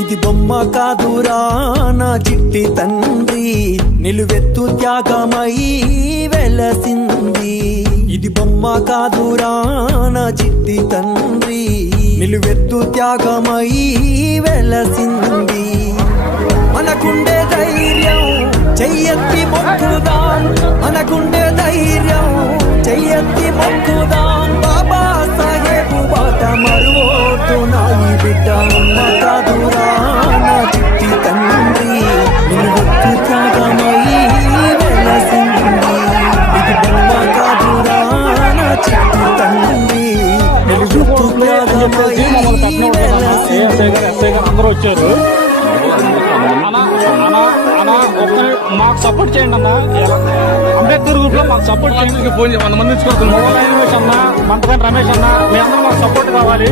ఇది బొమ్మ కాదురా నా చిట్టి తండ్రి. నిలువెత్తు త్యాగమై వెలసింది. ఇది బొమ్మ కాదురా నా చిట్టి తండ్రి. నిలువెత్తు త్యాగమై వెలసింది. మనకుండే ధైర్యం చెయ్యత్తి మొక్కుదాం. మనకుండే ధైర్యం చెయ్యత్తి మొక్కుదాం. బాబా సాహేబు బాట మరువోతున్నాయి బిడ్డ అమ్మ నిలువెత్తు త్యాగమై వెలసింది ఏఎస్ఐ గారు ఎస్ఐ గారు అందరూ వచ్చారు. అన్నా అన్నా అన్నా ఒక్క మాకు సపోర్ట్ చేయండి అన్న అంబేద్కర్ గ్రూప్లో మాకు సపోర్ట్ చేయండి ఫోన్ చేసి వంద మంది ఇచ్చుకోవాలి మొగల రమేష్ అన్న మంటపైన రమేష్ అన్న మీ అందరూ మాకు సపోర్ట్ కావాలి